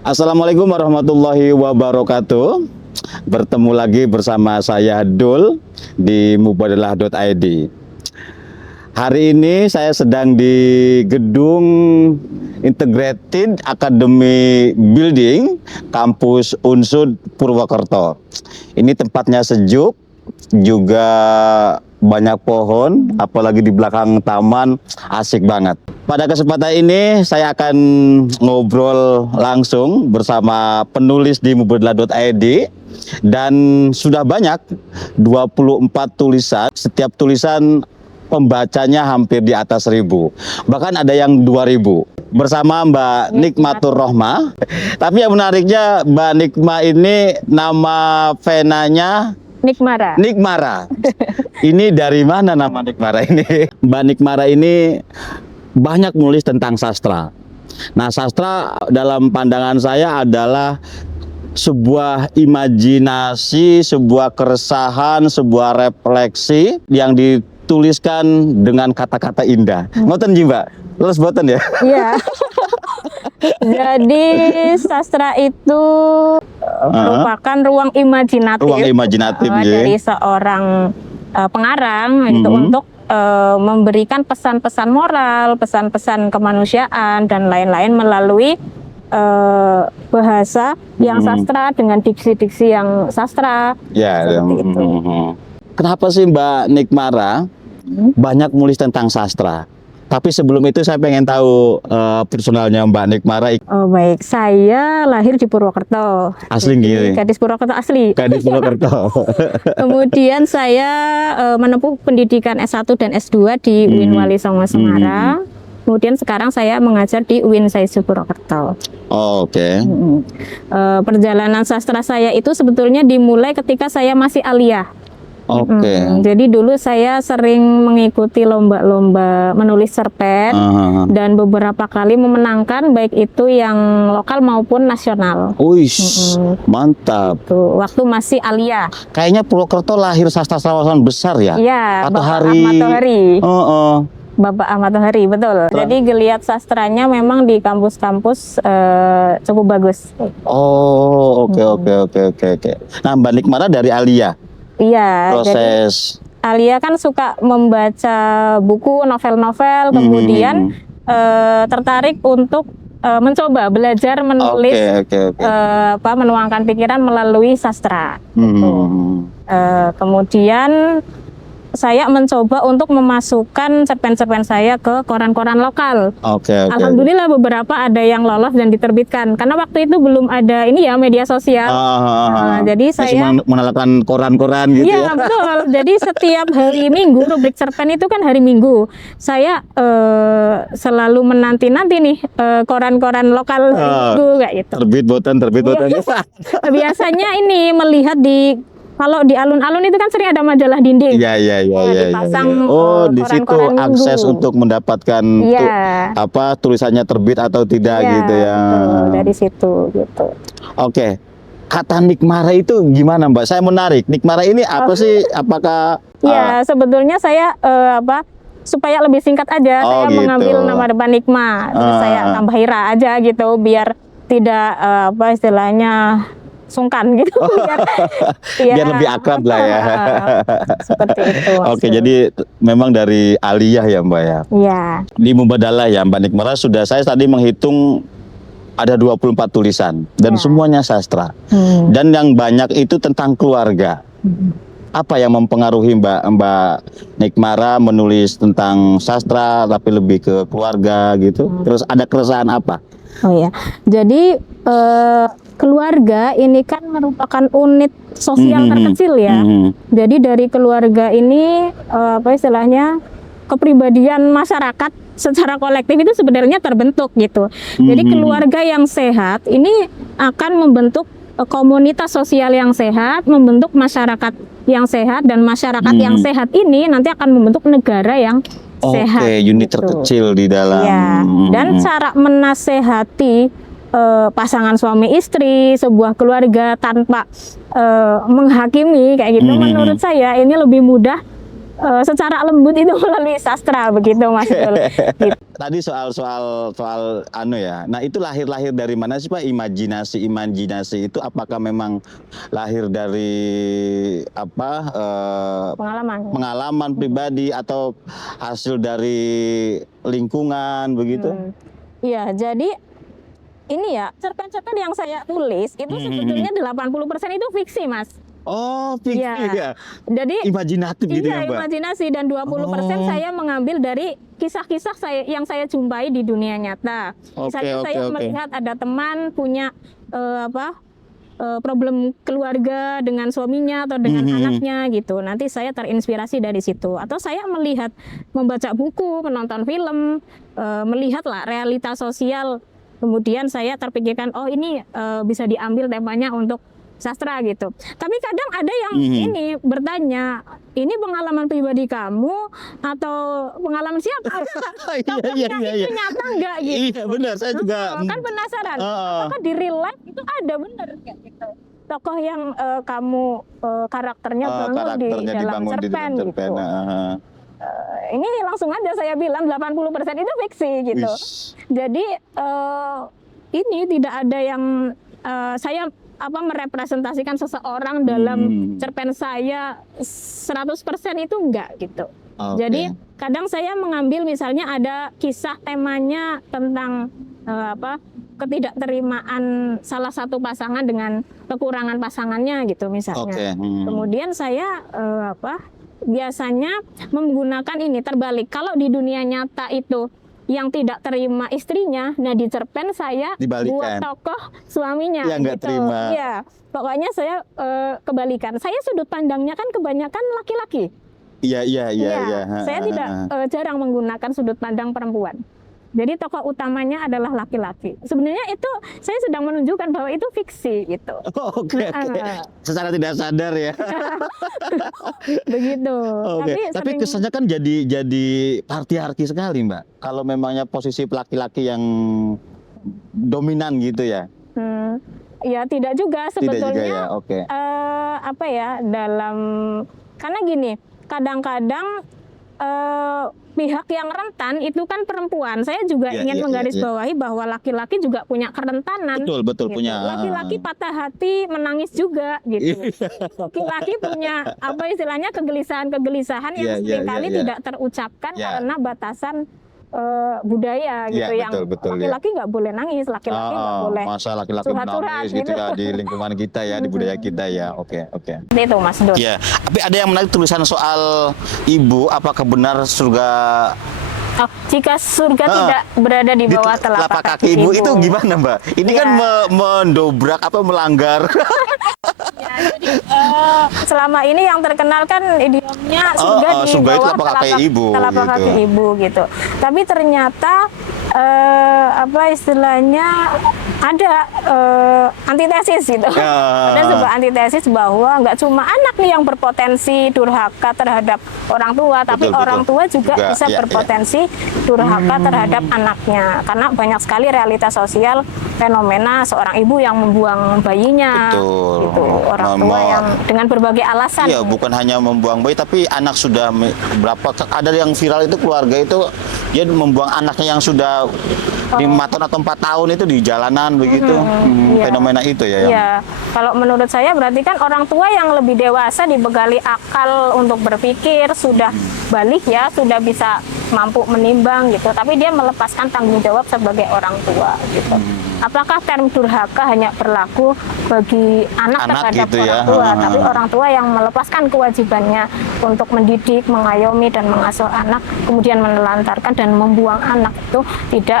Assalamualaikum warahmatullahi wabarakatuh. Bertemu lagi bersama saya Dul di mubadalah.id. Hari ini saya sedang di gedung Integrated Academy Building Kampus Unsud Purwokerto. Ini tempatnya sejuk, juga banyak pohon, apalagi di belakang taman, asik banget. Pada kesempatan ini saya akan ngobrol langsung bersama penulis di mubadalah.id, dan sudah banyak 24 tulisan. Setiap tulisan pembacanya hampir di atas 1000, bahkan ada yang 2000, bersama Mbak Nikmatur Rohmah. Tapi yang menariknya, Mbak Nikma ini nama penanya Nikmara. Nikmara. Ini dari mana nama Nikmara ini? Mbak Nikmara ini banyak menulis tentang sastra. Nah, sastra dalam pandangan saya adalah sebuah imajinasi, sebuah keresahan, sebuah refleksi yang dituliskan dengan kata-kata indah. Ngoten ji Mbak? Terus boten ya? Iya. Jadi sastra itu merupakan ruang imajinatif, dari seorang pengarang itu untuk memberikan pesan-pesan moral, pesan-pesan kemanusiaan dan lain-lain melalui bahasa yang sastra dengan diksi-diksi yang sastra. Ya, itu. Kenapa sih Mbak Nikmara banyak menulis tentang sastra? Tapi sebelum itu saya pengen tahu personalnya Mbak Nikmara. Oh baik, saya lahir di Purwokerto. Asli gitu. Gadis Purwokerto asli. Gadis Purwokerto. Kemudian saya menempuh pendidikan S1 dan S2 di UIN Wali Songo Semarang. Kemudian sekarang saya mengajar di UIN Saizur Purwokerto. Oh, oke. Perjalanan sastra saya itu sebetulnya dimulai ketika saya masih aliyah. Oke. Jadi dulu saya sering mengikuti lomba-lomba menulis cerpen dan beberapa kali memenangkan, baik itu yang lokal maupun nasional. Uish, mantap. Tuh, waktu masih aliyah. Kayaknya Purwokerto lahir sastrawan besar ya? Iya, Bapak Ahmad Tohari. Bapak Ahmad Tohari, betul. Betul. Jadi geliat sastranya memang di kampus-kampus cukup bagus. Oh, oke. Nah, Mbak Nikmara dari Alia. Iya. Proses. Jadi Alia kan suka membaca buku, novel-novel, kemudian tertarik untuk mencoba belajar menulis, menuangkan pikiran melalui sastra. Kemudian saya mencoba untuk memasukkan cerpen-cerpen saya ke koran-koran lokal. Alhamdulillah beberapa ada yang lolos dan diterbitkan. Karena waktu itu belum ada media sosial. Jadi saya cuma menalakan koran-koran gitu ya. Iya, betul. Jadi setiap hari Minggu, rubrik cerpen itu kan hari Minggu. Saya selalu menanti-nanti nih koran-koran lokal Minggu kayak gitu. Terbit boten. Biasanya ini melihat kalau di alun-alun itu kan sering ada majalah dinding. Iya. Dipasang di situ akses untuk mendapatkan tulisannya terbit atau tidak gitu ya. Betul, dari situ gitu. Oke. Kata Nikmara itu gimana Mbak? Saya menarik. Nikmara ini apa sih? Apakah ya sebetulnya saya supaya lebih singkat aja, saya mengambil nama depan Nikma. Terus saya tambah Ira aja gitu biar tidak istilahnya sungkan gitu. biar lebih akrab lah ya. Seperti itu. Oke, jadi memang dari aliyah ya Mbak ya. Iya. Di Mubadalah ya Mbak Nikmara, sudah saya tadi menghitung ada 24 tulisan dan semuanya sastra. Dan yang banyak itu tentang keluarga. Apa yang mempengaruhi Mbak Nikmara menulis tentang sastra tapi lebih ke keluarga gitu? Terus ada keresahan apa? Oh ya. Jadi keluarga ini kan merupakan unit sosial terkecil ya. Jadi dari keluarga ini istilahnya kepribadian masyarakat secara kolektif itu sebenarnya terbentuk gitu. Jadi keluarga yang sehat ini akan membentuk komunitas sosial yang sehat, membentuk masyarakat yang sehat, dan masyarakat yang sehat ini nanti akan membentuk negara yang sehat. Unit gitu. terkecil di dalam. Ya. Dan cara menasehati pasangan suami istri, sebuah keluarga tanpa menghakimi kayak gitu, menurut saya ini lebih mudah secara lembut itu melalui sastra begitu Mas Dul. Gitu. Tadi soal anu ya. Nah, itu lahir dari mana sih Pak? Imajinasi itu apakah memang lahir dari apa? Pengalaman pribadi atau hasil dari lingkungan begitu? Iya, jadi ini ya, cerpen-cerpen yang saya tulis itu sebetulnya 80% itu fiksi, Mas. Oh, fiksi ya. Jadi imajinatif gitu ya, Mbak. Imajinasi, dan 20% saya mengambil dari kisah-kisah yang saya jumpai di dunia nyata. Misalnya saya melihat ada teman punya problem keluarga dengan suaminya atau dengan anaknya gitu. Nanti saya terinspirasi dari situ. Atau saya membaca buku, menonton film, melihatlah realita sosial. Kemudian saya terpikirkan, oh ini bisa diambil temanya untuk sastra gitu. Tapi kadang ada yang ini bertanya, ini pengalaman pribadi kamu atau pengalaman siapa? Iya. Itu nyata enggak gitu? Iya benar, saya juga kan penasaran. Apakah di real life itu ada benar kayak gitu? Tokoh yang kamu karakternya bangun di dalam cerpen gitu. Ini langsung aja saya bilang 80% itu fiksi gitu. Jadi ini tidak ada yang saya merepresentasikan seseorang dalam cerpen saya 100% itu enggak gitu. Jadi kadang saya mengambil misalnya ada kisah temanya tentang ketidakterimaan salah satu pasangan dengan kekurangan pasangannya gitu misalnya. Kemudian saya biasanya menggunakan ini terbalik. Kalau di dunia nyata itu yang tidak terima istrinya, nah di cerpen saya buat tokoh suaminya yang nggak gitu. terima. Iya, pokoknya saya kebalikan. Saya sudut pandangnya kan kebanyakan laki-laki. Iya. Saya tidak jarang menggunakan sudut pandang perempuan. Jadi tokoh utamanya adalah laki-laki. Sebenarnya itu saya sedang menunjukkan bahwa itu fiksi gitu. Oke. Secara tidak sadar ya. Begitu. Tapi kesannya kan jadi patriarki sekali Mbak. Kalau memangnya posisi laki-laki yang dominan gitu ya. Ya tidak juga sebetulnya. Tidak juga ya. Karena gini, kadang-kadang pihak yang rentan itu kan perempuan. Saya juga ingin menggarisbawahi bahwa laki-laki juga punya kerentanan. Betul gitu. punya. Laki-laki patah hati, menangis juga gitu. Laki-laki punya istilahnya kegelisahan yang seringkali tidak terucapkan karena batasan budaya gitu yang laki-laki nggak boleh nangis, laki-laki nggak boleh masa laki-laki menangis gitu ya di lingkungan kita ya, di budaya kita ya. Oke. Itu Mas Dul. Iya, tapi ada yang menarik tulisan soal ibu, apakah benar surga jika surga tidak berada di bawah telapak kaki ibu. Itu gimana Mbak? Ini kan mendobrak melanggar. Jadi selama ini yang terkenal kan idiomnya surga di bawah telapak kaki ibu gitu. Tapi ternyata istilahnya ada antitesis gitu. Ada sebuah antitesis bahwa nggak cuma anak nih yang berpotensi durhaka terhadap orang tua, tapi orang tua juga bisa berpotensi durhaka terhadap anaknya. Karena banyak sekali realitas sosial fenomena seorang ibu yang membuang bayinya, gitu. Orang tua yang dengan berbagai alasan. Iya, bukan hanya membuang bayi, tapi anak sudah ada yang viral itu keluarga itu dia membuang anaknya yang sudah 5 tahun atau 4 tahun itu di jalanan begitu. Fenomena itu ya. Iya. Kalau menurut saya berarti kan orang tua yang lebih dewasa dibekali akal untuk berpikir, sudah balik ya, sudah bisa mampu menimbang gitu. Tapi dia melepaskan tanggung jawab sebagai orang tua gitu. Apakah term durhaka hanya berlaku bagi anak terhadap gitu orang tua, tapi orang tua yang melepaskan kewajibannya untuk mendidik, mengayomi dan mengasuh anak, kemudian menelantarkan dan membuang anak itu tidak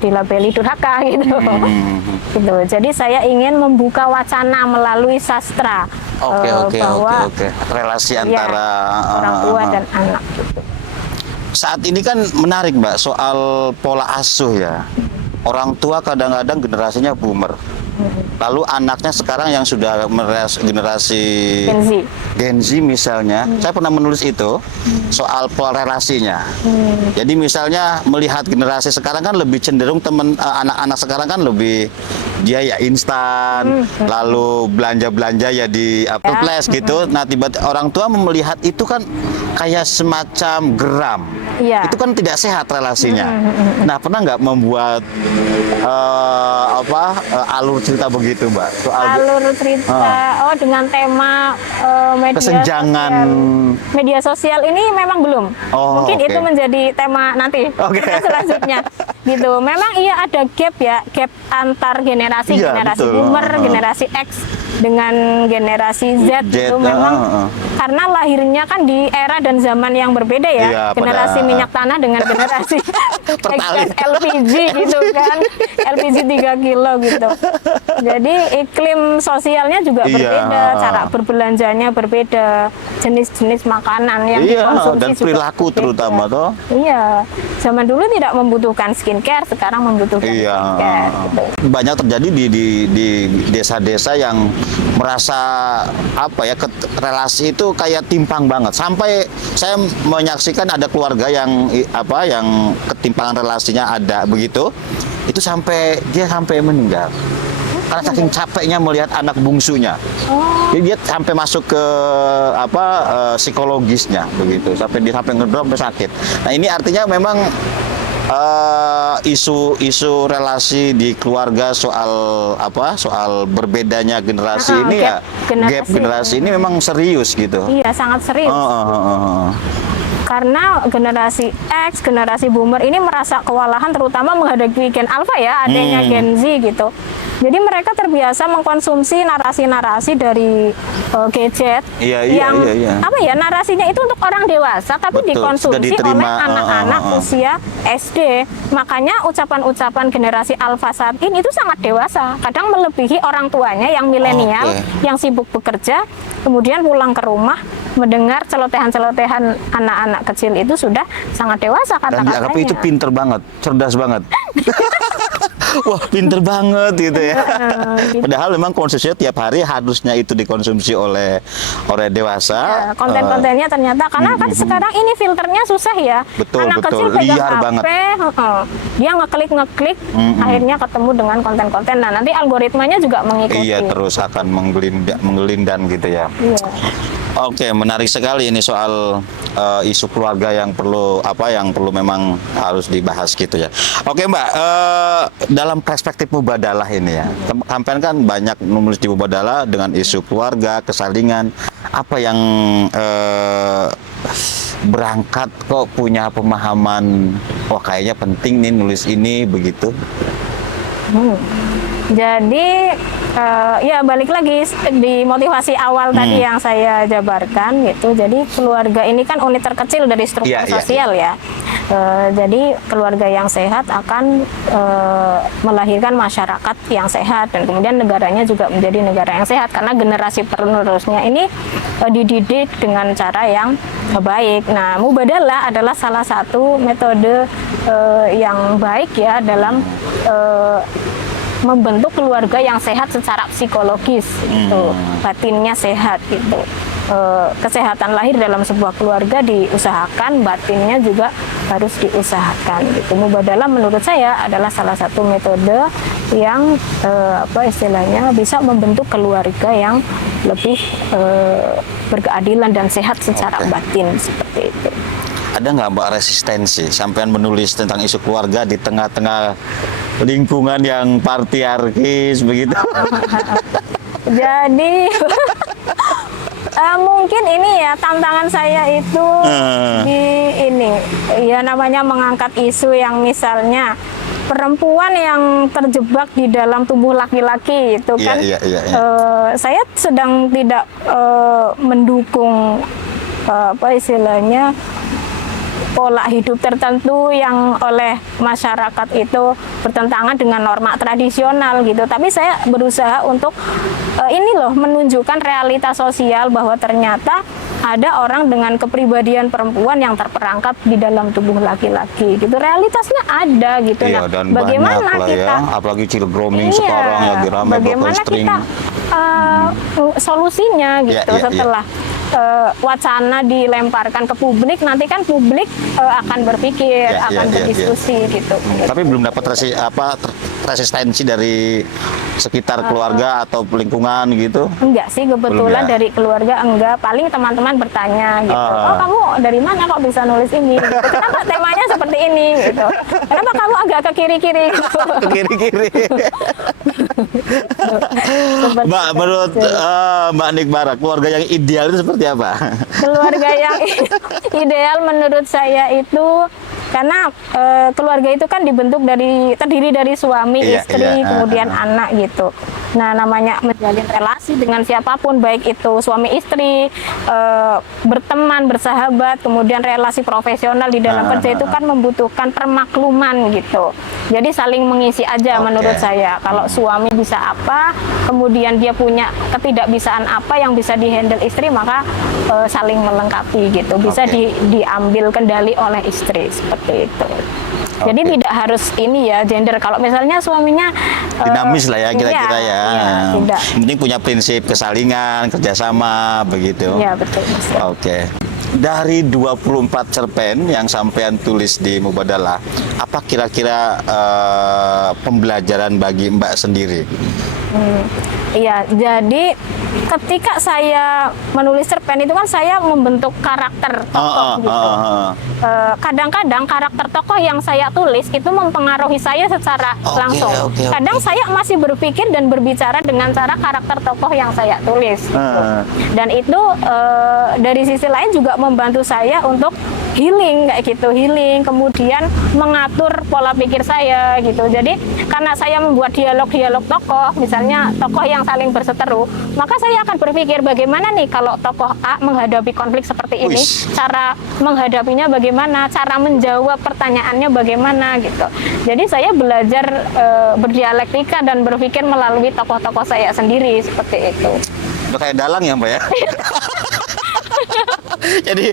dilabeli durhaka gitu. Gitu. Jadi saya ingin membuka wacana melalui sastra bahwa relasi antara orang tua dan anak gitu. Saat ini kan menarik Mbak soal pola asuh ya. Orang tua kadang-kadang generasinya boomer. Lalu anaknya sekarang yang sudah generasi Gen Z. Gen Z misalnya, saya pernah menulis itu soal pola relasinya. Jadi misalnya melihat generasi sekarang kan lebih cenderung anak-anak sekarang kan lebih dia ya instan, lalu belanja-belanja ya di plus gitu. Nah tiba-tiba orang tua melihat itu kan kayak semacam geram. Iya. Itu kan tidak sehat relasinya. Nah pernah nggak membuat alur cerita begitu, Mbak? Soal Alur cerita, dengan tema kesenjangan media sosial ini memang belum. Oh, Mungkin oke. itu menjadi tema nanti Oke. selanjutnya. Gitu. Memang iya ada gap ya, gap antar generasi, Iya, generasi betul. boomer, generasi X dengan generasi Z, itu memang karena lahirnya kan di era dan zaman yang berbeda ya. Iya, Generasi pada- minyak tanah dengan generasi Pertalite. LPG gitu kan. LPG 3 kilo gitu. Jadi iklim sosialnya juga Iya. berbeda, cara berbelanjanya berbeda, jenis-jenis makanan yang iya, dikonsumsi dan juga perilaku berbeda. terutama toh. Iya, zaman dulu tidak membutuhkan skincare, sekarang membutuhkan Iya, skincare. Gitu. banyak terjadi di desa-desa yang merasa relasi itu kayak timpang banget. Sampai saya menyaksikan ada keluarga yang yang ketimpangan relasinya ada begitu. Itu sampai meninggal. Karena saking capeknya melihat anak bungsunya. Jadi dia sampai masuk ke psikologisnya begitu. Sampai ngedrop sampai sakit. Nah, ini artinya memang isu relasi di keluarga soal berbedanya generasi ini gap gap generasi ini memang serius gitu. Iya, sangat serius. Karena generasi X, generasi boomer ini merasa kewalahan terutama menghadapi Gen Alpha ya, adanya Gen Z gitu. Jadi mereka terbiasa mengkonsumsi narasi-narasi dari gadget yang narasinya itu untuk orang dewasa tapi Betul, dikonsumsi sudah oleh diterima, anak-anak usia SD. Makanya ucapan-ucapan generasi Alpha saat ini itu sangat dewasa. Kadang melebihi orang tuanya yang milenial, yang sibuk bekerja, kemudian pulang ke rumah mendengar celotehan-celotehan anak-anak kecil itu sudah sangat dewasa Dan kata-katanya. dianggap itu pinter banget, cerdas banget. Wah, pinter banget gitu ya. Padahal memang konsumsinya tiap hari harusnya itu dikonsumsi oleh dewasa. Ya, konten-kontennya ternyata karena kan sekarang ini filternya susah ya. Betul, Anak betul. kecil pegang Liar HP, banget. Dia ngeklik, akhirnya ketemu dengan konten-konten. Nah, nanti algoritmanya juga mengikuti. Iya, terus akan menggelindan gitu ya. Iya. Oke, menarik sekali ini soal isu keluarga yang perlu memang harus dibahas gitu ya. Oke, Mbak, dalam perspektif Mubadalah ini ya, sampean kan banyak menulis di Mubadalah dengan isu keluarga, kesalingan, apa yang berangkat kok punya pemahaman, wah kayaknya penting nih nulis ini begitu. Jadi ya balik lagi di motivasi awal tadi yang saya jabarkan gitu. Jadi keluarga ini kan unit terkecil dari struktur sosial ya. Jadi keluarga yang sehat akan melahirkan masyarakat yang sehat dan kemudian negaranya juga menjadi negara yang sehat karena generasi penerusnya ini dididik dengan cara yang baik. Nah, Mubadalah adalah salah satu metode yang baik ya dalam membentuk keluarga yang sehat secara psikologis, gitu. Batinnya sehat gitu. Kesehatan lahir dalam sebuah keluarga diusahakan, batinnya juga harus diusahakan. Gitu. Mubadalah menurut saya adalah salah satu metode yang istilahnya bisa membentuk keluarga yang lebih berkeadilan dan sehat secara batin seperti itu. Ada nggak Mbak resistensi sampean menulis tentang isu keluarga di tengah-tengah lingkungan yang patriarkis begitu? Jadi mungkin ini ya tantangan saya itu di ini ya namanya mengangkat isu yang misalnya perempuan yang terjebak di dalam tubuh laki-laki itu kan saya sedang tidak mendukung istilahnya pola hidup tertentu yang oleh masyarakat itu bertentangan dengan norma tradisional gitu. Tapi saya berusaha untuk ini loh menunjukkan realita sosial bahwa ternyata ada orang dengan kepribadian perempuan yang terperangkap di dalam tubuh laki-laki gitu. Realitasnya ada gitu. Iya, Nah, dan bagaimana banyak lah kita ya, apalagi child grooming iya, sekarang lagi ramai bagaimana buckle string. kita solusinya gitu Iya, iya, setelah wacana dilemparkan ke publik, nanti kan publik akan berpikir, Iya, akan iya, iya, berdiskusi gitu. Tapi belum dapat resistensi dari sekitar keluarga atau lingkungan gitu. Enggak sih, kebetulan Belum ya? dari keluarga enggak. Paling teman-teman bertanya gitu, oh kamu dari mana kok bisa nulis ini? Gitu. Kenapa temanya seperti ini? Gitu. Kenapa kamu agak ke kiri-kiri? Gitu. Ke kiri-kiri. Seperti Mbak, itu. menurut Mbak Nikmara, keluarga yang ideal itu seperti apa? Keluarga yang ideal menurut saya itu karena keluarga itu kan terdiri dari suami, Iya, istri, iya, kemudian anak gitu. Nah, namanya menjalin relasi dengan siapapun, baik itu suami istri, berteman, bersahabat, kemudian relasi profesional di dalam kerja itu kan membutuhkan permakluman gitu. Jadi saling mengisi aja menurut saya. Kalau suami bisa apa, kemudian dia punya ketidakbisaan apa yang bisa dihandle istri, maka saling melengkapi gitu. Bisa diambil kendali oleh istri seperti itu. Jadi tidak harus ini ya gender. Kalau misalnya suaminya Dinamis lah ya kira-kira ya. Iya, tidak. Yang penting punya prinsip kesalingan, kerjasama begitu. Iya betul. Oke. Dari 24 cerpen yang sampean tulis di Mubadalah, apa kira-kira pembelajaran bagi Mbak sendiri? Iya, jadi ketika saya menulis cerpen itu kan saya membentuk karakter tokoh gitu. Kadang-kadang karakter tokoh yang saya tulis itu mempengaruhi saya secara langsung. Kadang saya masih berpikir dan berbicara dengan cara karakter tokoh yang saya tulis. Gitu. Dan itu dari sisi lain juga membantu saya untuk healing kayak gitu, healing, kemudian mengatur pola pikir saya gitu. Jadi karena saya membuat dialog-dialog tokoh, misalnya tokoh yang saling berseteru, maka saya akan berpikir bagaimana nih kalau tokoh A menghadapi konflik seperti ini, cara menghadapinya bagaimana, cara menjawab pertanyaannya bagaimana gitu. Jadi saya belajar berdialektika dan berpikir melalui tokoh-tokoh saya sendiri seperti itu. Udah kayak dalang ya Mbak ya? Jadi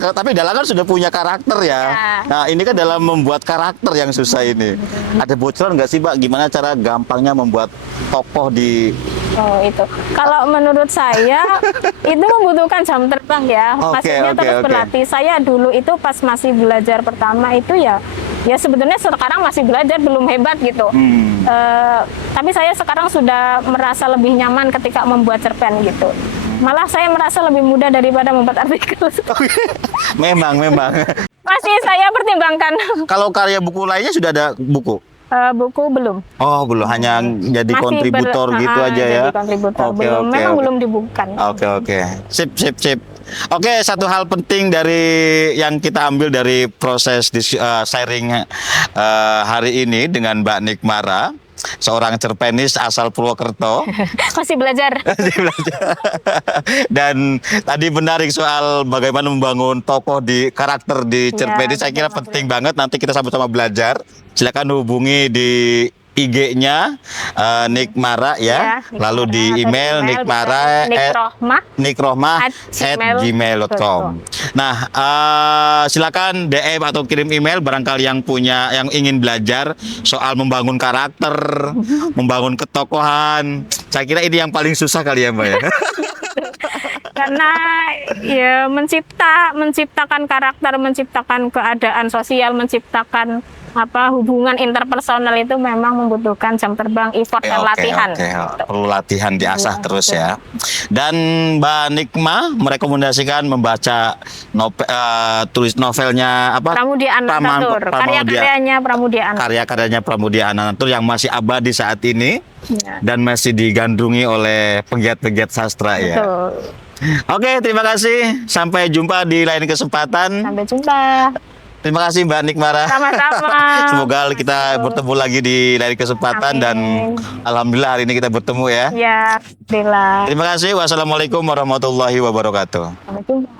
tapi dalang kan sudah punya karakter ya. Nah ini kan dalam membuat karakter yang susah ini. Ada bocoran nggak sih Mbak gimana cara gampangnya membuat tokoh di... Oh itu. Kalau menurut saya itu membutuhkan jam terbang ya. Maksudnya terus berlatih. Saya dulu itu pas masih belajar pertama itu ya sebetulnya sekarang masih belajar belum hebat gitu. Tapi saya sekarang sudah merasa lebih nyaman ketika membuat cerpen gitu. Malah saya merasa lebih mudah daripada membuat artikel. Memang. Masih saya pertimbangkan. Kalau karya buku lainnya sudah ada buku? Buku belum. Oh belum, hanya jadi Masih kontributor gitu aja ya? Jadi kontributor. Memang belum dibukukan. Oke. Sip. Oke, satu hal penting dari yang kita ambil dari proses sharing hari ini dengan Mbak Nikmara, seorang cerpenis asal Purwokerto. Masih belajar. Dan tadi menarik soal bagaimana membangun tokoh di karakter di cerpenis. Saya kira penting banget. Nanti kita sama-sama belajar. Silakan hubungi di IG-nya Nikmara ya. Lalu di email nikrohmah@gmail.com. Nah, silakan DM atau kirim email barangkali yang ingin belajar soal membangun karakter, membangun ketokohan. Saya kira ini yang paling susah kali ya, Mbak ya. Karena ya menciptakan karakter, menciptakan keadaan sosial, menciptakan hubungan interpersonal itu memang membutuhkan jam terbang, effort dan latihan. Perlu latihan, diasah terus ya. Dan Mbak Nikma merekomendasikan membaca tulis novelnya Pramudia Anantatur, karya-karyanya Pramudia Anantatur yang masih abadi saat ini dan masih digandrungi oleh penggiat-penggiat sastra ya. Oke, terima kasih. Sampai jumpa di lain kesempatan. Sampai jumpa. Terima kasih Mbak Nikmara. Sama-sama. Semoga kita bertemu lagi di lain kesempatan. Amin. Dan alhamdulillah hari ini kita bertemu ya. Ya, alhamdulillah. Terima kasih. Wassalamualaikum warahmatullahi wabarakatuh. Sampai jumpa.